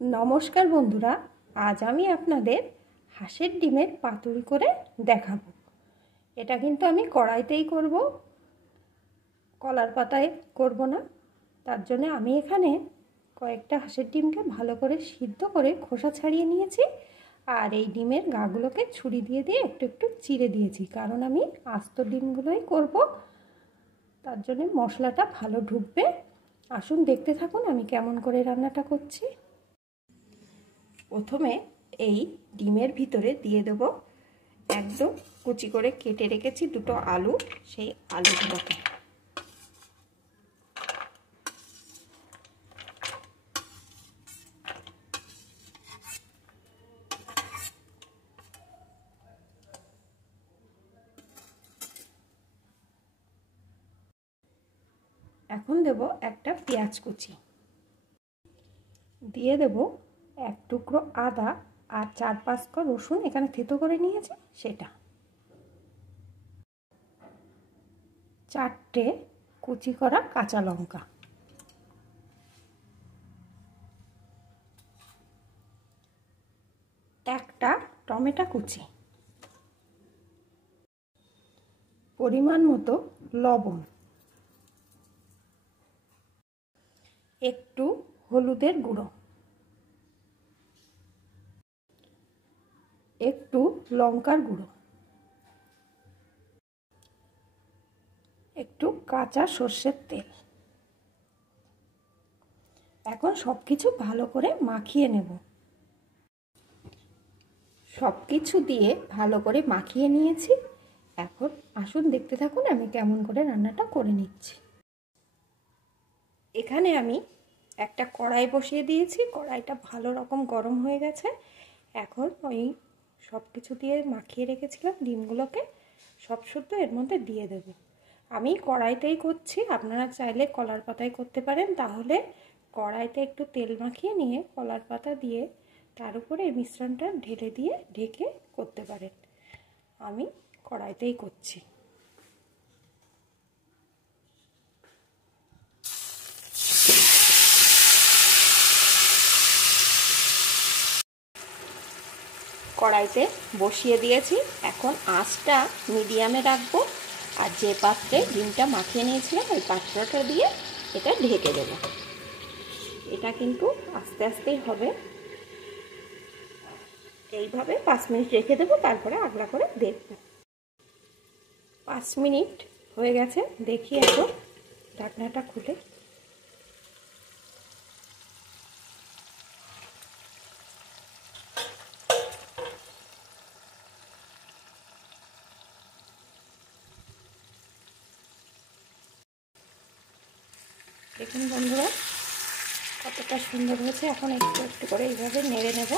नमस्कार बंधुरा आज आमी आपनादेर हाঁসের ডিমের पातुরি करे देखाबो। এটা কিন্তু আমি কড়াইতেই করব, কলার পাতায় করব না। তার জন্য আমি এখানে কয়েকটা হাঁসের ডিমকে ভালো করে সিদ্ধ করে খোসা ছাড়িয়ে নিয়েছি আর এই ডিমের গাগুলোকে ছুরি দিয়ে দিয়ে একটু একটু চিড়ে দিয়েছি, কারণ আমি আস্ত ডিমগুলোই করব। তার জন্য মশলাটা ভালো ঢুকবে। আসুন দেখতে থাকুন আমি কেমন করে রান্নাটা করছি। প্রথমে এই ডিমের ভিতরে দিয়ে দেব একদম কুচি করে কেটে রেখেছি দুটো আলু, সেই আলুগুলোকে এখন দেব একটা পেঁয়াজ কুচি, দিয়ে দেব এক টুকরো আদা আর 4-5 কোয়া রসুন এখানে থেতো করে নিয়েছি সেটা, 4টে কুচি করা কাঁচা লঙ্কা, একটা টমেটো কুচি, পরিমাণ মতো লবণ, একটু হলুদের গুঁড়ো, একটু লঙ্কার গুঁড়ো, একটু কাঁচা সর্ষের তেল। এখন সবকিছু ভালো করে মাখিয়ে নেব। সবকিছু দিয়ে ভালো করে মাখিয়ে নিয়েছি। এখন আসুন দেখতে থাকুন আমি কেমন করে রান্নাটা করে নিচ্ছি। এখানে আমি একটা কড়াই বসিয়ে দিয়েছি, কড়াইটা ভালো রকম গরম হয়ে গেছে। এখন ওই সব কিছু দিয়ে মাখিয়ে রেখেছিলাম ডিমগুলোকে সব শুদ্ধ এর মধ্যে দিয়ে দেব। আমি কড়াইতেই করছি, আপনারা চাইলে কলার পাতায় করতে পারেন। তাহলে কড়াইতে একটু তেল মাখিয়ে নিয়ে কলার পাতা দিয়ে তার উপরে এই মিশ্রণটা ঢেলে দিয়ে ঢেকে করতে পারেন। আমি কড়াইতেই করছি। কড়াইতে বসিয়ে দিয়েছি, এখন আঁচটা মিডিয়ামে রাখবো আর যে পাত্রে ডিমটা মাখিয়ে নিয়েছিলাম ওই পাত্রটা দিয়ে এটা ঢেকে দেব। এটা কিন্তু আস্তে আস্তেই হবে, এইভাবে 5 মিনিট রেখে দেবো, তারপরে আগলা করে দেখব। 5 মিনিট হয়ে গেছে, দেখি এখন ঢাকনাটা খুলে। দেখুন বন্ধুরা কতটা সুন্দর হয়েছে। এখন একটু একটু করে এইভাবে নেড়ে নেব।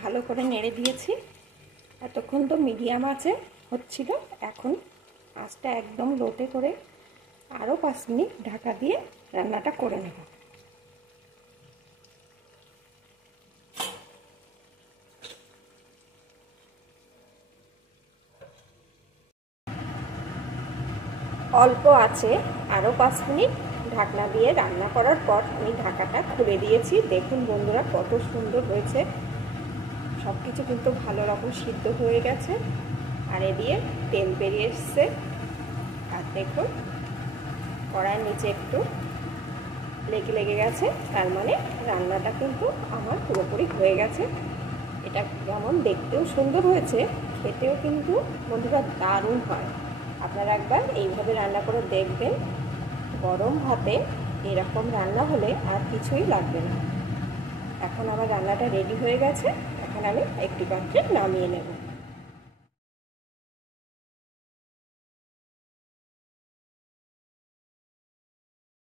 ভালো করে নেড়ে দিয়েছি। এতক্ষণ তো মিডিয়াম আঁচে হচ্ছিল, এখন আঁচটা একদম লোতে করে আরও 5 মিনিট ঢাকা দিয়ে রান্নাটা করে নেব। অল্প আছে আরও 5 মিনিট ঢাকনা দিয়ে রান্না করার পর আমি ঢাকাটা খুলে দিয়েছি। দেখুন বন্ধুরা কত সুন্দর হয়েছে, সব কিছু কিন্তু ভালো রকম সিদ্ধ হয়ে গেছে আর এ দিয়ে তেল বেরিয়ে এসছে। আর দেখুন কড়াইয়ের নিচে একটু লেগে গেছে, তার মানে রান্নাটা কিন্তু আমার পুরোপুরি হয়ে গেছে। এটা যেমন দেখতেও সুন্দর হয়েছে, খেতেও কিন্তু বন্ধুরা দারুণ হয়। আপনারা একবার এইভাবে রান্না করে দেখবেন। গরম ভাতে এরকম রান্না হলে আর কিছুই লাগবে না। এখন আমার রান্নাটা রেডি হয়ে গেছে, এখন আমি একটি পাত্রে নামিয়ে নেব।